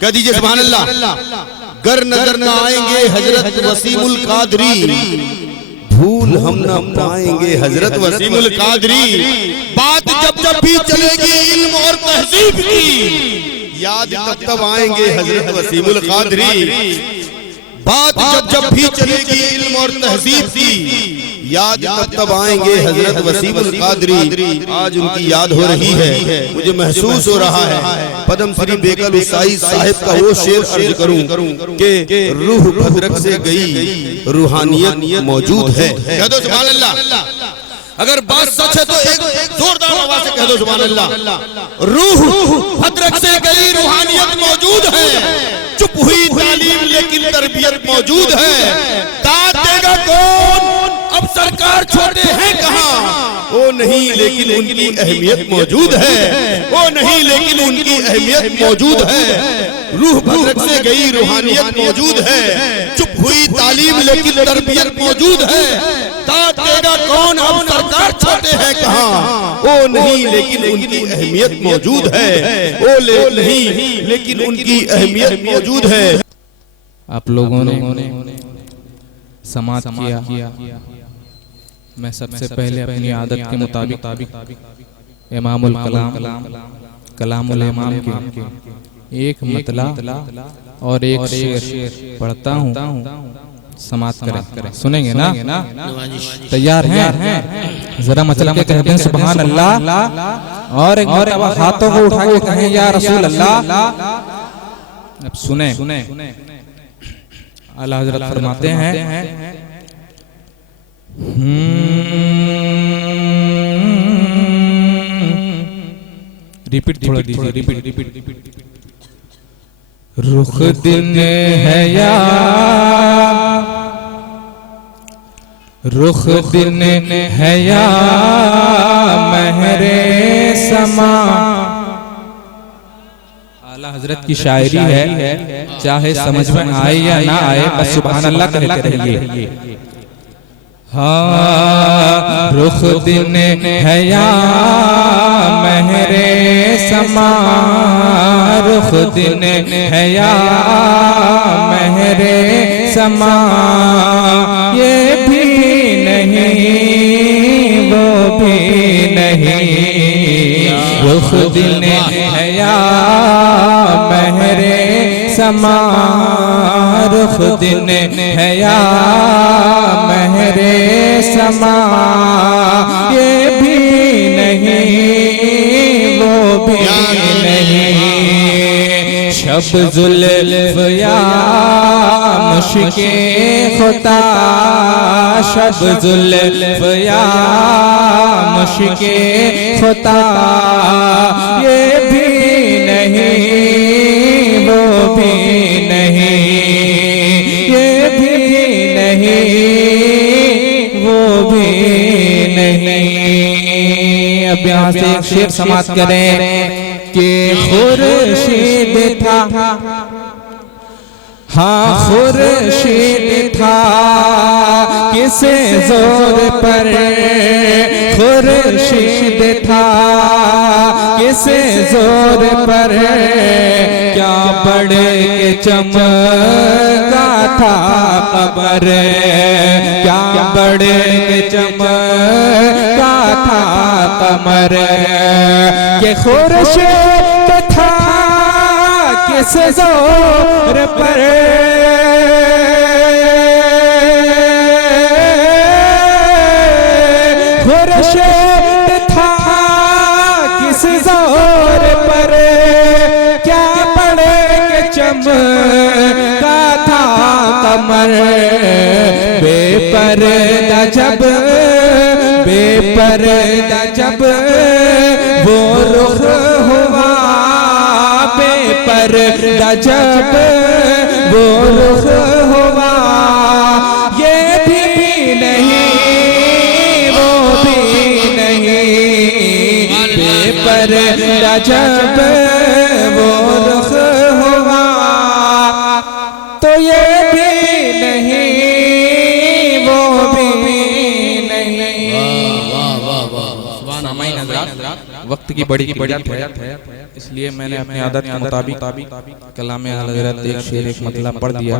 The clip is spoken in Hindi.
कह दीजिए सुभान अल्लाह। गर नजर न आएंगे हजरत वसीमुल कादरी, भूल हम न पाएंगे हजरत वसीमुल कादरी। बात जब जब भी चलेगी इल्म और तहजीब की, याद तब तब आएंगे हजरत वसीमुल कादरी। बात जब जब भी चलेगी इल्म और तहजीब की, याद तब तब आएंगे हजरत वसीमुल कादरी। आज उनकी याद हो रही है, मुझे महसूस हो रहा है पद्म श्री बेकल उसाई साहिब का वो शेर अर्ज करूं कि रूह भद्रक से गई रूहानियत मौजूद है। कह दो सुभान अल्लाह। अगर बात सच है तो एक जोरदार आवाज से कह दो सुभान अल्लाह। रूह भद्रक से गई रूहानियत मौजूद है, चुप हुई तालीम लेकिन तरबियत मौजूद है। दाद देगा कौन, अब सरकार छोटे हैं कहाँ, वो नहीं लेकिन उनकी अहमियत मौजूद है, वो नहीं लेकिन उनकी अहमियत मौजूद है। रूह भद्रक से गई रूहानियत मौजूद है, चुप हुई तालीम लेकिन तरबियत मौजूद है। दाद देगा कौन, अब सरकार छोटे हैं कहाँ, वो नहीं लेकिन उनकी अहमियत मौजूद है, वो नहीं लेकिन उनकी अहमियत मौजूद है। आप लोगों ने समाप्त किया। मैं सबसे पहले अपनी आदत के मुताबिक इमामुल कलामुल इमाम के एक मतला और एक शेर पढ़ता हूँ, समाप्त करें। सुनेंगे ना? तैयार हैं? जरा मचल के कह दें सुभान अल्लाह और एक मरतबा हाथों को उठा के कहें या रसूल अल्लाह। अब सुने आला हज़रत फरमाते हैं रिपीट थोड़ा दीजिए, रिपीट। रुख दिन है या रुख दिन है या महरे समा। आला हजरत की शायरी है, चाहे समझ में आए या ना आए बस सुभान अल्लाह कहते रहिए। हाँ रुख दिन है या महरे समा, रुख दिन है या महरे समा। ये भी नहीं वो भी नहीं, रुख दिन है या महरे समा, रुख दिन है या महरे समा। ये भी नहीं वो भी नहीं, शब जुल्फ़ या मुश्के खुदा, शब जुल्फ़ या मुश्के खुदा। ये भी नहीं वो भी नहीं, ये भी नहीं वो भी नहीं। अब यहाँ से एक शेर समाप्त करें कि खुर्शीद था, हाँ खुर्शीद था किसे जोर पर, खुर्शीद था किसे जोर पर। क्या बड़े के चमका था कबर, क्या बड़े के चमका था कमर। के खुर्शीद था किस जोर पर, खुर्शीद था किस जोर पर। क्या बड़े के चमका था कमर। बेपर्दा जब बेपर्दा जब वो रुख हुआ, बेपर्दा जब वो रुख हुआ। ये भी नहीं वो भी नहीं, बेपर्दा जब वो रुख हुआ तो ये भी नहीं वो भी नहीं। वाह वाह वाह, वक्त की बड़ी है। इसलिए मैंने अपनी आदत के मुताबिक कलाम-ए-हज़रत एक शेर एक मतलब पढ़ दिया।